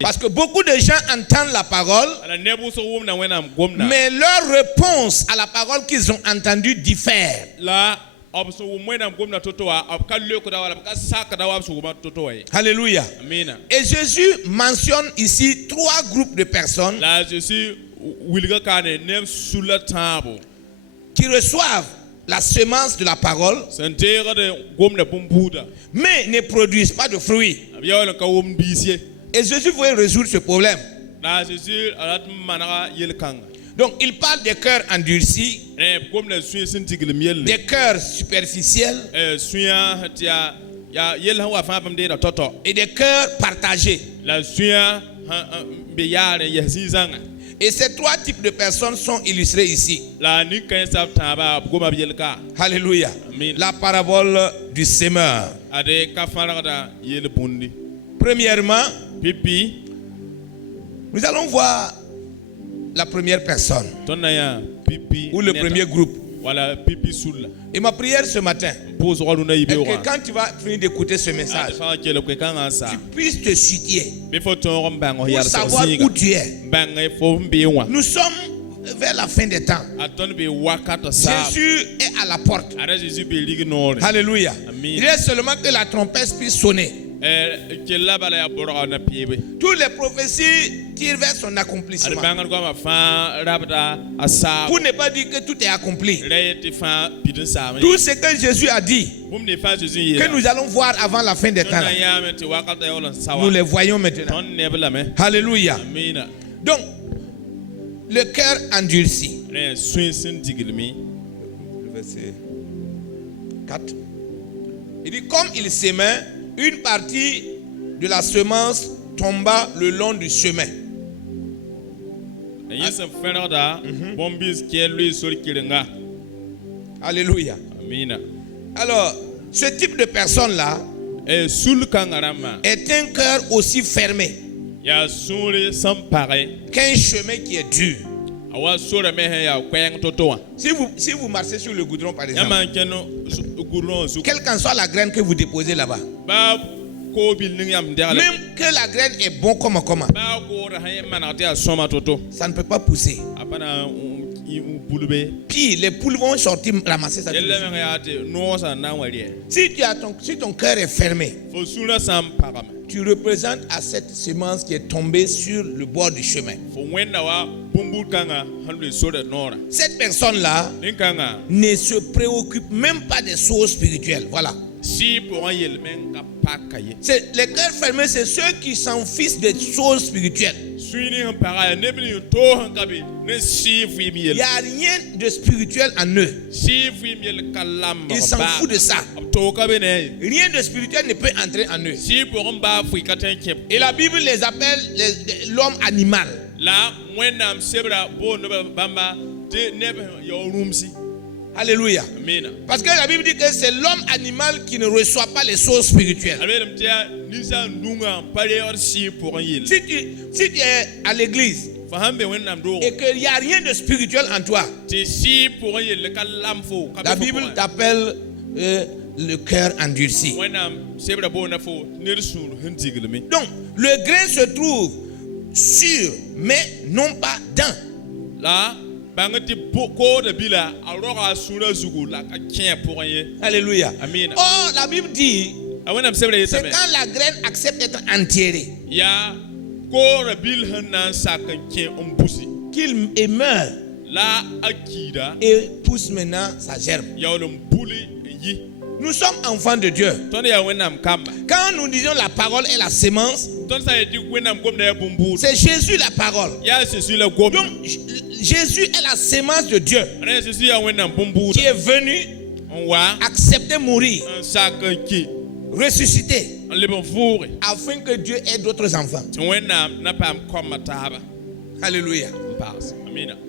Parce que beaucoup de gens entendent la parole, mais leur réponse à la parole qu'ils ont entendue diffère. Alléluia. Et Jésus mentionne ici 3 groupes de personnes qui reçoivent la semence de la parole, mais ne produisent pas de fruits. Et Jésus voulait résoudre ce problème. Donc il parle des cœurs endurcis, des cœurs superficiels et des cœurs partagés. Et ces 3 types de personnes sont illustrés ici. Alléluia. La parabole du semeur. Premièrement, nous allons voir la première personne ou le premier groupe. Et ma prière ce matin est que quand tu vas finir d'écouter ce message, tu puisses te situer pour savoir où tu es. Nous sommes vers la fin des temps. Jésus est à la porte. Alléluia. Il reste seulement que la trompette puisse sonner. Toutes les prophéties tirent vers son accomplissement. Pour ne pas dire que tout est accompli. Tout ce que Jésus a dit, que nous allons voir avant la fin des temps, nous les voyons maintenant. Alléluia. Donc, le cœur endurci. Verset 4. Il dit, comme il s'aimait, une partie de la semence tomba le long du chemin. Alléluia. Alors, ce type de personne-là est un cœur aussi fermé qu'un chemin qui est dur. Si vous marchez sur le goudron, par exemple, quelle qu'en soit la graine que vous déposez là-bas, même que la graine est bon comme ça ne peut pas pousser. Puis les poules vont sortir ramasser ça. Si ton cœur est fermé, tu représentes à cette semence qui est tombée sur le bord du chemin. Cette personne-là ne se préoccupe même pas des choses spirituelles. Voilà. Les cœurs fermés, c'est ceux qui s'en fichent des choses spirituelles. Il n'y a rien de spirituel en eux. Ils s'en foutent de ça. Rien de spirituel ne peut entrer en eux. Et la Bible les appelle l'homme animal. Alléluia. Parce que la Bible dit que c'est l'homme animal qui ne reçoit pas les choses spirituelles. Si tu es à l'église et qu'il n'y a rien de spirituel en toi, la Bible t'appelle le cœur endurci. Donc, le grain se trouve sur, mais non pas dans. Alléluia. Or, la Bible dit, c'est quand la graine accepte d'être enterrée qu'il meurt et pousse maintenant sa germe. Nous sommes enfants de Dieu. Quand nous disons la parole est la semence, c'est Jésus la parole. Donc, Jésus est la semence de Dieu qui est venu accepter mourir, ressusciter, afin que Dieu ait d'autres enfants. Alléluia.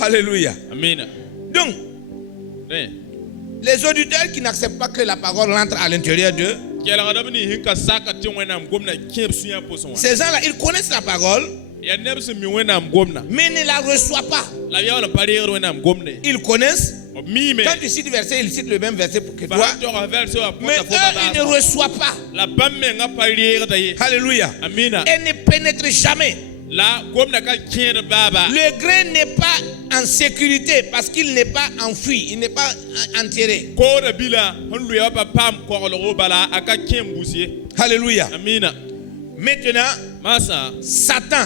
Alléluia. Donc, les auditeurs qui n'acceptent pas que la parole rentre à l'intérieur d'eux, ces gens-là, ils connaissent la parole, mais ne la reçoivent pas. Ils connaissent, Quand tu cites verset, il cite le même verset pour que toi. Mais eux, ils ne reçoivent pas. Alléluia. Elle ne pénètre jamais. Le grain n'est pas en sécurité parce qu'il n'est pas enfui, il n'est pas enterré. Alléluia. Maintenant, Satan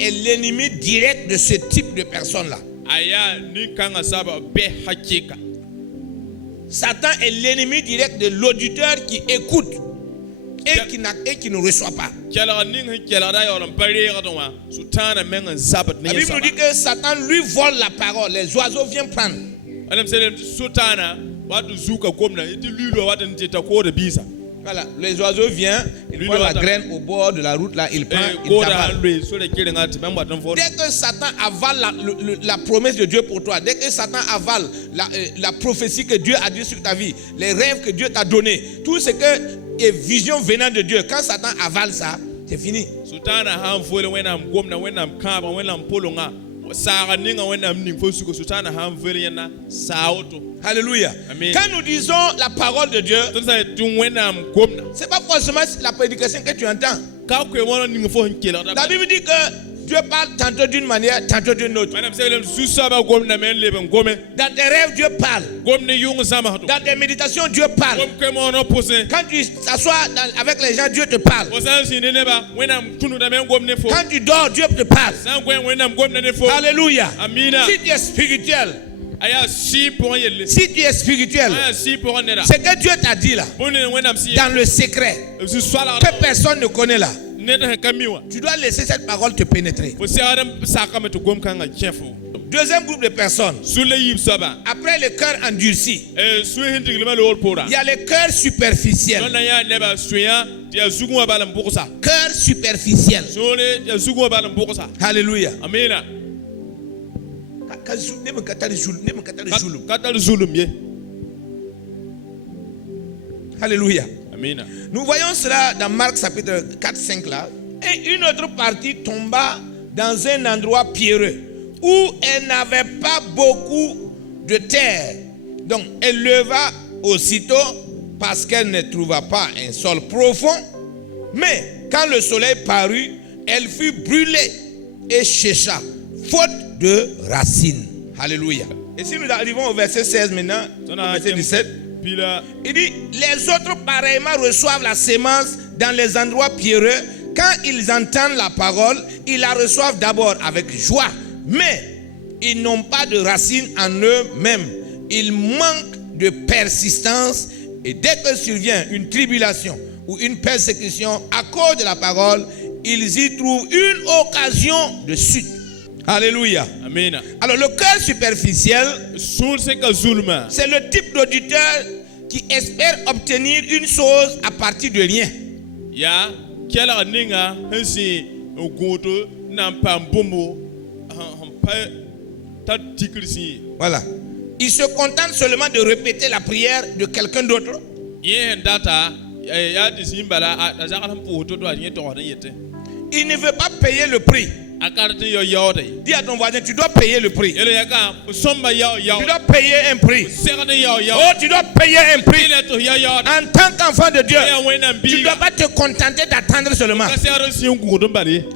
est l'ennemi direct de ce type de personne-là. Satan est l'ennemi direct de l'auditeur qui écoute et qui ne reçoit pas. La Bible nous dit que Satan lui vole la parole. Les oiseaux viennent prendre. Voilà, les oiseaux viennent, ils prennent la graine au bord de la route, là, ils prennent, ils avalent. Dès que Satan avale la promesse de Dieu pour toi, dès que Satan avale la prophétie que Dieu a dit sur ta vie, les rêves que Dieu t'a donnés, tout ce que est vision venant de Dieu, quand Satan avale ça, c'est fini. Alléluia. Quand nous disons la parole de Dieu, c'est pas forcément la prédication que tu entends. La Bible dit que Dieu parle tantôt d'une manière, tantôt d'une autre. Dans tes rêves, Dieu parle. Dans tes méditations, Dieu parle. Quand tu t'assois avec les gens, Dieu te parle. Quand tu dors, Dieu te parle. Alléluia. Si tu es spirituel, c'est que Dieu t'a dit là, dans le secret, que personne ne connaît là. Tu dois laisser cette parole te pénétrer. Deuxième groupe de personnes. Après le cœur endurci, il y a le cœur superficiel. Cœur superficiel. Alléluia. Alléluia. Nous voyons cela dans Marc chapitre 4-5 là. Et une autre partie tomba dans un endroit pierreux où elle n'avait pas beaucoup de terre. Donc elle leva aussitôt parce qu'elle ne trouva pas un sol profond. Mais quand le soleil parut, elle fut brûlée et sécha, faute de racines. Alléluia. Et si nous arrivons au verset 16 maintenant, verset 17. Il dit, les autres pareillement reçoivent la sémence dans les endroits pierreux. Quand ils entendent la parole, ils la reçoivent d'abord avec joie. Mais ils n'ont pas de racines en eux-mêmes. Ils manquent de persistance. Et dès que survient une tribulation ou une persécution à cause de la parole, ils y trouvent une occasion de chute. Alléluia. Amen. Alors le cœur superficiel, c'est le type d'auditeur qui espère obtenir une chose à partir de rien. Voilà. Il se contente seulement de répéter la prière de quelqu'un d'autre. Il ne veut pas payer le prix. Dis à ton voisin, tu dois payer le prix. Tu dois payer un prix. Oh, tu dois payer un prix. En tant qu'enfant de Dieu, tu ne dois pas te contenter d'attendre seulement.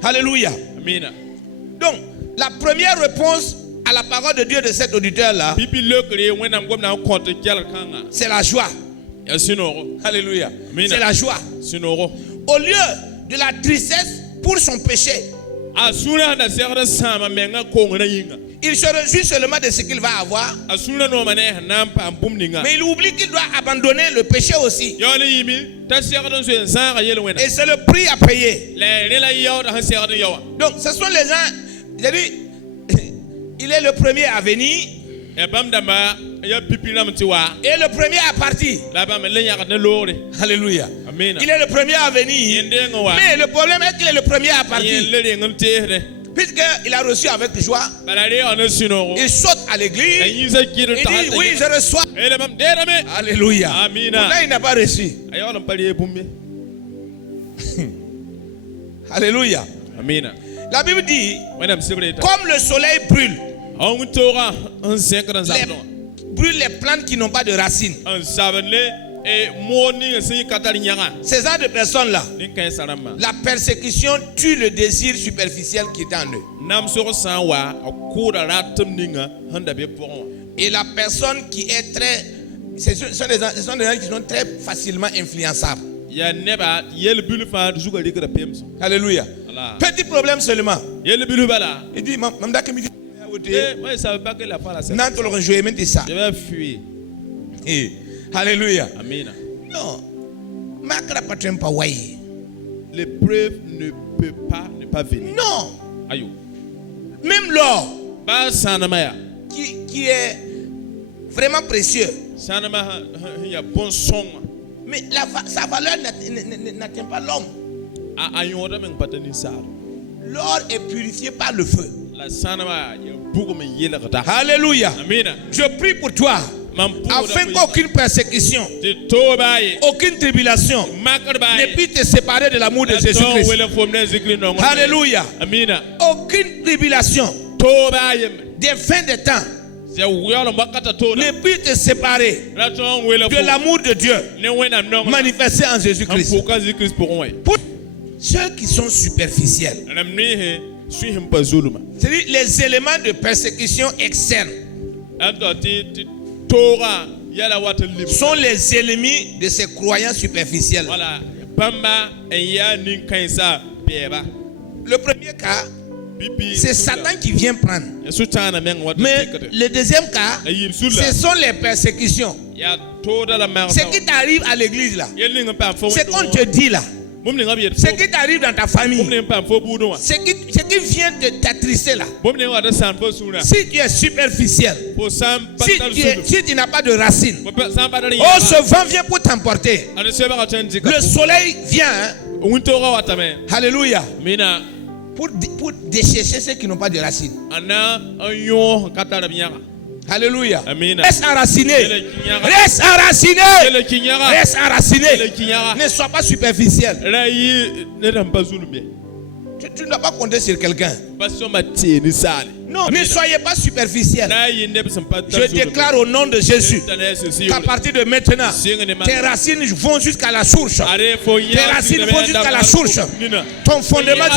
Alléluia. Donc, la première réponse à la parole de Dieu de cet auditeur-là, c'est la joie. Alléluia. C'est la joie. Au lieu de la tristesse pour son péché, il se réjouit seulement de ce qu'il va avoir. Mais il oublie qu'il doit abandonner le péché aussi. Et c'est le prix à payer. Donc ce sont les gens. J'ai dit, il est le premier à venir. Et le premier à partir. Alléluia. Il est le premier à venir. Mais le problème est qu'il est le premier à partir. Puisqu'il a reçu avec joie, il saute à l'église. Il dit, oui, je reçois. Alléluia. Pourquoi il n'a pas reçu? Alléluia. La Bible dit, comme le soleil brûle brûle les plantes qui n'ont pas de racines. Ces genres de personnes-là, la persécution tue le désir superficiel qui est en eux. Et la personne qui est très... Ce sont des gens qui sont très facilement influençables. Alléluia. Petit problème seulement. Il dit, je vais fuir. Alléluia. Non. L'épreuve ne peut ne pas venir. Non. Même l'or qui est vraiment précieux. Mais sa valeur n'atteint pas l'homme. L'or est purifié par le feu. Alléluia. Je prie pour toi, afin qu'aucune persécution, aucune tribulation ne puisse te séparer de l'amour de Jésus-Christ. Alléluia. Aucune tribulation des fins des temps ne puisse te séparer de l'amour de Dieu manifesté en Jésus-Christ. Pour ceux qui sont superficiels, c'est-à-dire les éléments de persécution externe sont les ennemis de ces croyants superficiels. Le premier cas, c'est Satan qui vient prendre. Mais le deuxième cas, ce sont les persécutions. Ce qui t'arrive à l'église là, ce qu'on te dit là, ce qui t'arrive dans ta famille, ce qui vient de t'attrister là, si tu es superficiel, si tu n'as pas de racines, ce vent vient pour t'emporter. Le soleil vient. Alléluia. Pour déchercher ceux qui n'ont pas de racines. Alléluia. Reste enraciné. Reste enraciné. Reste enraciné. Ne sois pas superficiel. Tu ne dois pas compter sur quelqu'un. Non, ne soyez pas superficiel. Je déclare au nom de Jésus qu'à partir de maintenant, tes racines vont jusqu'à la source. Tes racines vont jusqu'à la source. Ton fondement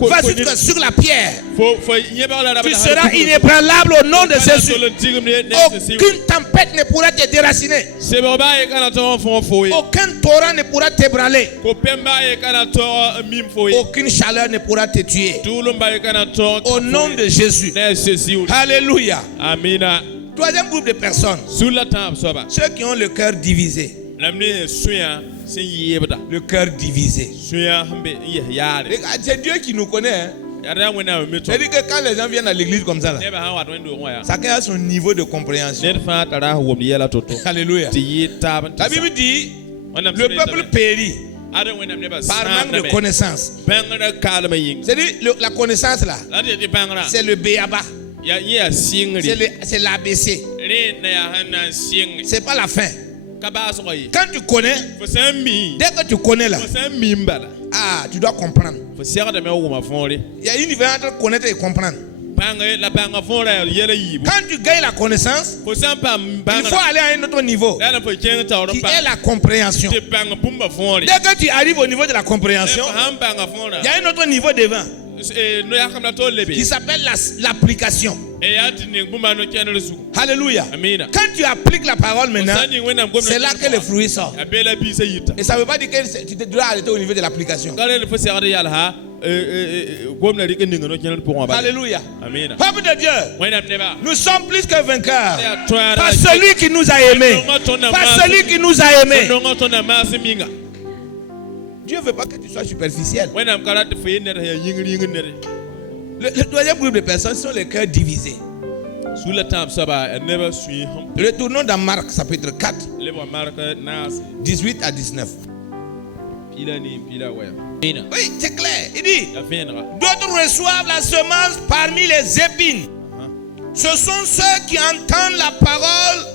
va jusqu'à sur la pierre. Tu seras inébranlable au nom de Jésus. Aucune tempête ne pourra te déraciner. Aucun torrent ne pourra t'ébranler. Aucune chaleur ne pourra te tuer. Au nom de Jésus. Alléluia. Troisième groupe de personnes, ceux qui ont le cœur divisé. Le cœur divisé. C'est Dieu qui nous connaît. C'est-à-dire que quand les gens viennent à l'église comme ça, là, chacun a son niveau de compréhension. Alléluia. La Bible dit, le peuple périt par manque de connaissance. C'est-à-dire la connaissance là, c'est le béaba. C'est l'ABC. C'est pas la fin. Quand tu connais, dès que tu connais là, tu dois comprendre. Il y a une différence entre connaître et comprendre. Quand tu gagnes la connaissance, il faut aller à un autre niveau qui est la compréhension. Dès que tu arrives au niveau de la compréhension, il y a un autre niveau devant qui s'appelle l'application. Alléluia. Quand tu appliques la parole maintenant, c'est là que le fruit sort. Et ça ne veut pas dire que tu dois arrêter au niveau de l'application. Alléluia. Peuple de Dieu, nous sommes plus que vainqueurs par celui qui nous a aimés. Par celui qui nous a aimés. Dieu ne veut pas que tu sois superficiel. Le deuxième groupe de personnes sont les cœurs divisés. Retournons dans Marc chapitre 4, 18 à 19. Oui, c'est clair. Il dit, d'autres reçoivent la semence parmi les épines. Ce sont ceux qui entendent la parole,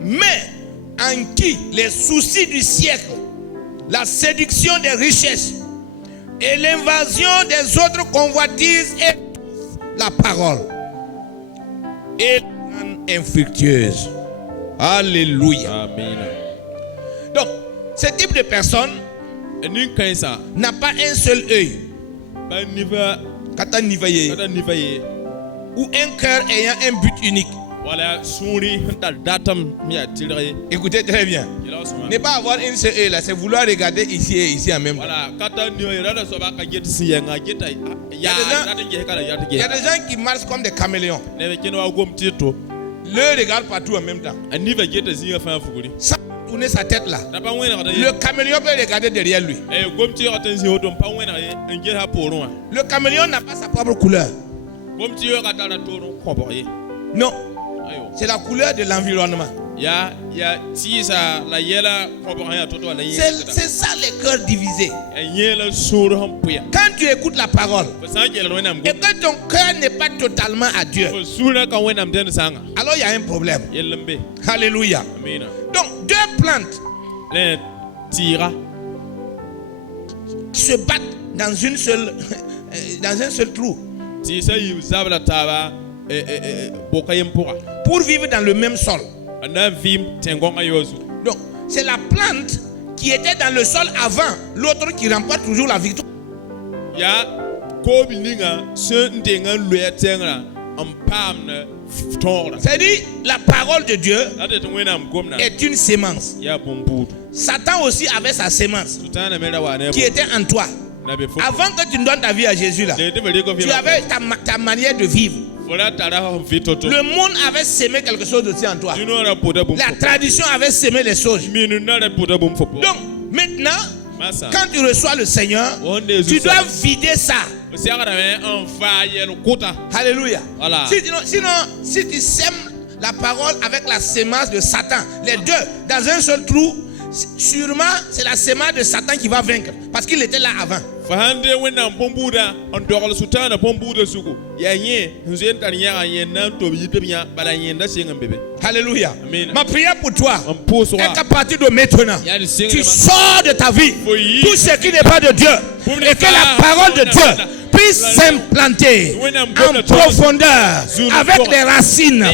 mais en qui les soucis du siècle, la séduction des richesses et l'invasion des autres convoitises étouffent la parole et infructueuse. Alléluia. Amen. Donc, ce type de personne n'a pas un seul œil ou un cœur ayant un but unique. Écoutez très bien. Ne pas avoir un seul œil là, c'est vouloir regarder ici et ici en même temps. Il y a des gens qui marchent comme des caméléons. Le regard partout en même temps. Sans tourner sa tête là. Le caméléon peut regarder derrière lui. Le caméléon n'a pas sa propre couleur. Non. C'est la couleur de l'environnement. C'est ça les cœurs divisés. Quand tu écoutes la parole et que ton cœur n'est pas totalement à Dieu, alors il y a un problème. Alléluia. Donc deux plantes qui se battent dans un seul trou pour vivre dans le même sol. Donc c'est la plante qui était dans le sol avant, l'autre qui remporte toujours la victoire. C'est-à-dire la parole de Dieu est une sémence. Satan aussi avait sa sémence qui était en toi. Avant que tu ne donnes ta vie à Jésus là, tu avais ta manière de vivre. Le monde avait sémé quelque chose aussi en toi. La tradition avait sémé les choses. Donc maintenant, quand tu reçois le Seigneur, tu dois vider ça. Alléluia. Sinon, si tu sèmes la parole avec la sémence de Satan, les deux dans un seul trou, sûrement c'est la sémence de Satan qui va vaincre parce qu'il était là avant. Alléluia. Ma prière pour toi est qu'à partir de maintenant, tu sors de ta vie tout ce qui n'est pas de Dieu et que la parole de Dieu puisse s'implanter en profondeur avec les racines,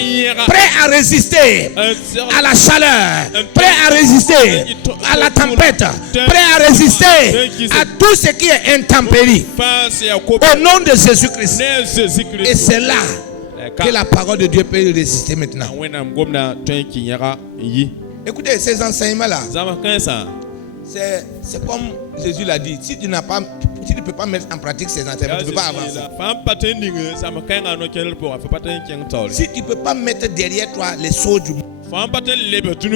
prêt à résister à la chaleur, prêt à résister à la tempête, prêt à résister à tout ce qui est intempérie au nom de Jésus-Christ. Et c'est là que la parole de Dieu peut résister maintenant. Écoutez, ces enseignements-là, c'est comme Jésus l'a dit. Si tu ne peux pas mettre en pratique ces enseignements, tu ne peux pas avancer. Si tu ne peux pas mettre derrière toi les sceaux du monde, si tu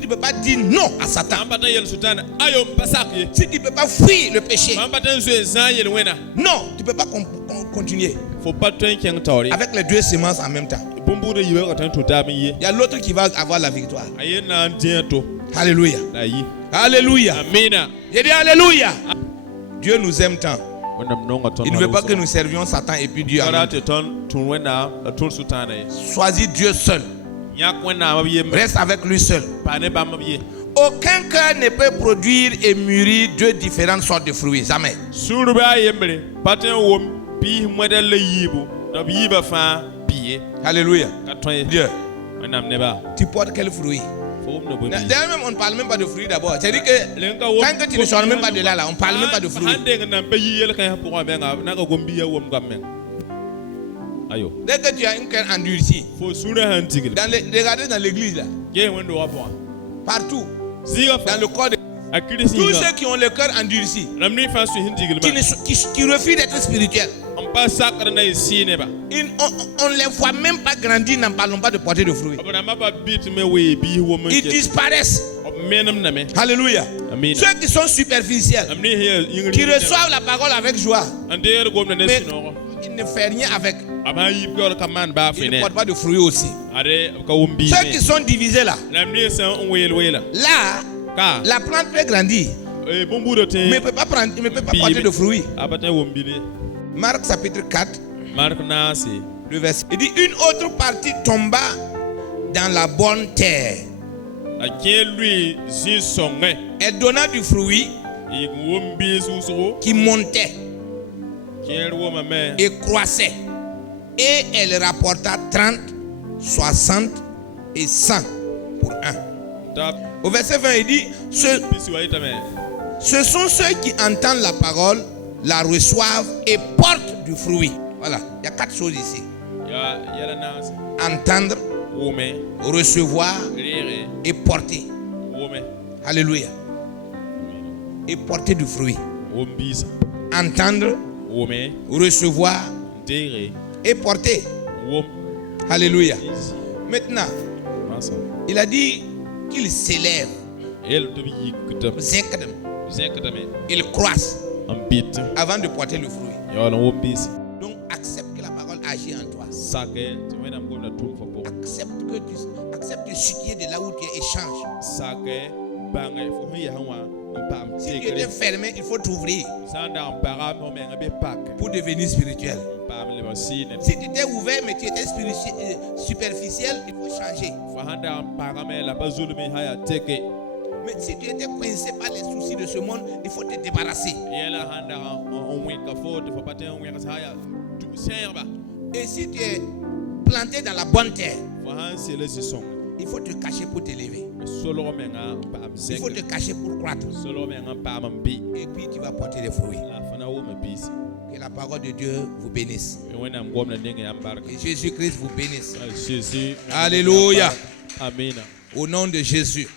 ne peux pas dire non à Satan, si tu ne peux pas fuir le péché, non, tu ne peux pas continuer avec les deux semences en même temps. Il y a l'autre qui va avoir la victoire. Alléluia. Alléluia. J'ai dit Alléluia. Dieu nous aime tant. Il ne veut pas que nous servions Satan et puis Dieu. Choisis Dieu seul. Reste avec lui seul. Aucun cœur ne peut produire et mûrir deux différentes sortes de fruits. Jamais. Alléluia. Dieu. Tu portes quel fruit? D'ailleurs même on ne parle même pas de fruits d'abord. C'est-à-dire que quand tu ne sors même pas de là, on ne parle même pas de fruits. Dès que tu as un cœur endurci, regardez dans l'église là, partout, dans le corps de tous ceux qui ont le cœur endurci, qui refusent d'être spirituels, on ne les voit même pas grandir, n'en parlons pas de porter de fruits. Ils disparaissent. Alléluia. Ceux qui sont superficiels, qui reçoivent la parole avec joie, mais ils ne font rien avec. Ils ne portent pas de fruits aussi. Ceux qui sont divisés là, la plante peut grandir, mais ne peut pas porter de fruits. Marc chapitre 4, le verset. Il dit une autre partie tomba dans la bonne terre. Elle donna du fruit qui montait et croissait. Et elle rapporta 30, 60 et 100 pour un. Au verset 20, il dit, ce sont ceux qui entendent la parole, la reçoivent et portent du fruit. Voilà, il y a 4 choses ici. Entendre, recevoir et porter. Alléluia. Et porter du fruit. Entendre, recevoir et porter. Alléluia. Maintenant, il a dit qu'il s'élève. Il croisse avant de porter le fruit. Donc accepte que la parole agit en toi. Accepte de chuter de là où tu es et change. Si tu étais fermé, il faut t'ouvrir pour devenir spirituel. Si tu étais ouvert mais tu étais superficiel, il faut changer. Mais si tu étais coincé par les soucis de ce monde, il faut te débarrasser. Et si tu es planté dans la bonne terre, il faut te cacher pour t'élever. Il faut te cacher pour croître. Et puis tu vas porter des fruits. Que la parole de Dieu vous bénisse. Que Jésus-Christ vous bénisse. Alléluia. Amen. Au nom de Jésus.